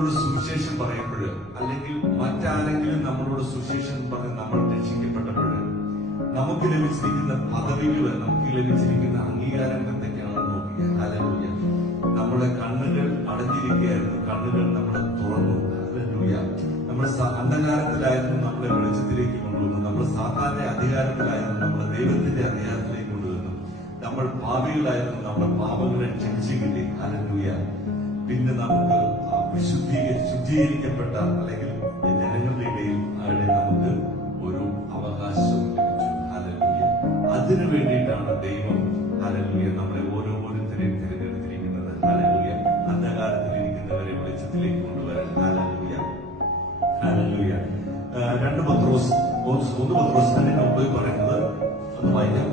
നമ്മളോട് സുവിശേഷം പറയുമ്പോൾ, അല്ലെങ്കിൽ മറ്റാരെങ്കിലും നമ്മളോട് സുവിശേഷം പറഞ്ഞ് നമ്മൾ രക്ഷിക്കപ്പെട്ടപ്പോൾ നമുക്ക് ലഭിച്ചിരിക്കുന്ന പദവികള്, നമുക്ക് ലഭിച്ചിരിക്കുന്ന അംഗീകാരം എന്തൊക്കെയാണെന്ന് നോക്കുക. ഹല്ലേലൂയ. നമ്മുടെ കണ്ണുകൾ അടഞ്ഞിരിക്കുകയായിരുന്നു, കണ്ണുകൾ നമ്മളെ തുറന്നു. ഹല്ലേലൂയ. നമ്മൾ അന്ധകാരത്തിലായിരുന്നു, നമ്മളെ വെളിച്ചത്തിലേക്ക് കൊണ്ടുവന്നു. നമ്മൾ സാധാരണ അധികാരത്തിലായിരുന്നു, നമ്മളെ ദൈവത്തിന്റെ അധികാരത്തിലേക്ക് കൊണ്ടുവന്നു. നമ്മൾ പാപികളായിരുന്നു, നമ്മുടെ പാപങ്ങളെ ക്ഷമിച്ചു കിട്ടി. ഹല്ലേലൂയ. പിന്നെ നമുക്ക് ശുദ്ധീകരിക്കപ്പെട്ട അല്ലെങ്കിൽ ജനങ്ങളുടെ ഇടയിൽ നമുക്ക് ഒരു അവകാശം ലഭിച്ചു. ഹല്ലേലൂയ. അതിനു വേണ്ടിയിട്ടാണ് ദൈവം ഹല്ലേലൂയ നമ്മളെ ഓരോരുത്തരെയും തിരഞ്ഞെടുത്തിരിക്കുന്നത്. ഹല്ലേലൂയ. അന്ധകാരത്തിലിരിക്കുന്നവരെ വെളിച്ചത്തിലേക്ക് കൊണ്ടുവരാൻ. ഹല്ലേലൂയ. ഹല്ലേലൂയ. 2 പത്രോസ് 1 പത്രോസ് 9 പറയുന്നത് ഒന്ന് വായിക്കാം.